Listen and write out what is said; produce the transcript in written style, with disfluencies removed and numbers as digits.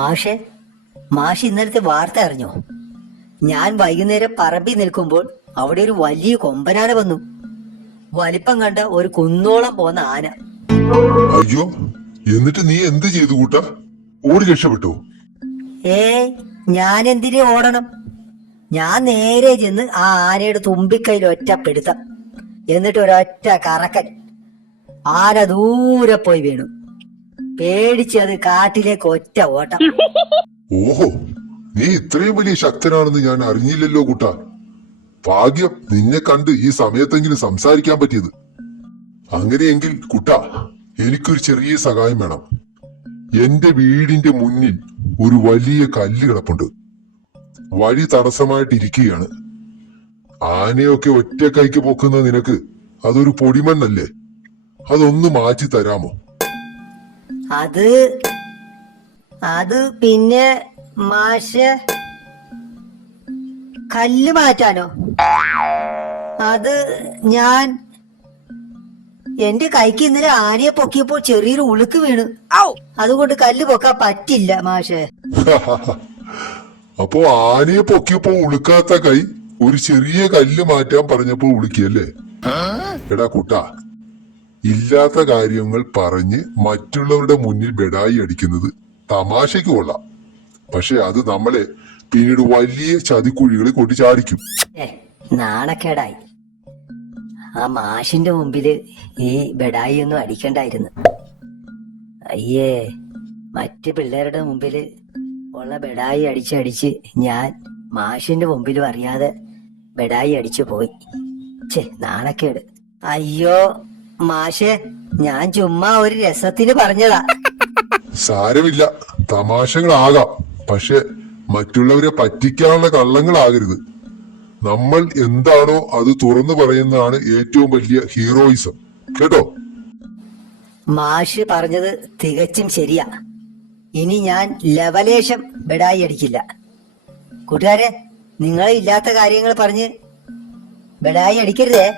മാഷെ, മാഷ് ഇന്നലത്തെ വാർത്ത അറിഞ്ഞോ? ഞാൻ വൈകുന്നേരം പറമ്പിൽ നിൽക്കുമ്പോൾ അവിടെ ഒരു വലിയ കൊമ്പനാന വന്നു. വലിപ്പം കണ്ട ഒരു കുന്നോളം പോന്ന ആന. അയ്യോ, എന്നിട്ട് നീ എന്ത് ചെയ്തു കൂട്ടാ? ഓടി രക്ഷപ്പെട്ടോ? ഞാൻ എന്തിനു ഓടണം? ഞാൻ നേരെ ചെന്ന് ആ ആനയുടെ തുമ്പിക്കൈയിൽ ഒറ്റ പിടുത്തം, എന്നിട്ട് ഒരൊറ്റ കറക്കൻ. ആന ദൂരെ പോയി വീണു. പേടിച്ച് അത് കാട്ടിലേക്ക് ഒറ്റ ഓട്ടം. ഓഹോ, നീ ഇത്രയും വലിയ ശക്തനാണെന്ന് ഞാൻ അറിഞ്ഞില്ലല്ലോ കൂട്ടാ. ഭാഗ്യം നിന്നെ കണ്ട് ഈ സമയത്തെങ്കിലും സംസാരിക്കാൻ പറ്റിയത്. അങ്ങനെയെങ്കിൽ കുട്ടാ, എനിക്കൊരു ചെറിയ സഹായം വേണം. എന്റെ വീടിന്റെ മുന്നിൽ ഒരു വലിയ കല്ല് കിടപ്പുണ്ട്. വഴി തടസ്സമായിട്ടിരിക്കുകയാണ്. ആനയൊക്കെ ഒറ്റ കൈക്ക് പൊക്കുന്ന നിനക്ക് അതൊരു പൊടിമണ്ണല്ലേ? അതൊന്ന് മാറ്റി തരാമോ? അത് പിന്നെ മാഷ്, കല്ല് മാറ്റാനോ? അത് ഞാൻ എന്റെ കൈക്ക് ഇന്നലെ ആനയെ പൊക്കിയപ്പോൾ ചെറിയൊരു ഉളുക്ക് വീണു. അതുകൊണ്ട് കല്ല് പൊക്കാൻ പറ്റില്ല മാഷെ. അപ്പോ ആനയെ പൊക്കിയപ്പോ ഉളുക്കാത്ത കൈ ഒരു ചെറിയ കല്ല് മാറ്റാൻ പറഞ്ഞപ്പോ ഉളുക്കിയല്ലേ? എടാ കുട്ടാ, ഇല്ലാത്ത കാര്യങ്ങൾ പറഞ്ഞ് മറ്റുള്ളവരുടെ മുന്നിൽ ബെഡായി അടിക്കുന്നത് തമാശയ്ക്ക് കൊള്ളാം. പക്ഷെ അത് നമ്മളെ പിന്നീട് വലിയ ചതിക്കുഴികളിൽ കൊണ്ടു ചാടിക്കും. നാണക്കേടായി. ആ മാഷിന്റെ മുമ്പില് ഈ ബെഡായി ഒന്നും അടിക്കണ്ടായിരുന്നു. അയ്യേ, മറ്റു പിള്ളേരുടെ മുമ്പില് ഉള്ള ബെഡായി അടിച്ച് ഞാൻ മാഷിന്റെ മുമ്പിലും അറിയാതെ ബെഡായി അടിച്ചു പോയി. നാണക്കേട്. അയ്യോ മാഷെ, ഞാൻ ചുമ്മാ ഒരു രസത്തിന് പറഞ്ഞതാ. സാരമില്ല, തമാശകളാകാം. പക്ഷെ മറ്റുള്ളവരെ പറ്റിക്കാനുള്ള കള്ളങ്ങളാകരുത്. നമ്മൾ എന്താണോ അത് തുറന്നു പറയുന്നതാണ് ഏറ്റവും വലിയ ഹീറോയിസം, കേട്ടോ? മാഷ് പറഞ്ഞത് തികച്ചും ശരിയാ. ഇനി ഞാൻ ലവലേശം ബെഡായി അടിക്കില്ല. കൂട്ടുകാരെ, നിങ്ങളെ ഇല്ലാത്ത കാര്യങ്ങൾ പറഞ്ഞ് ബെഡായി അടിക്കരുതേ.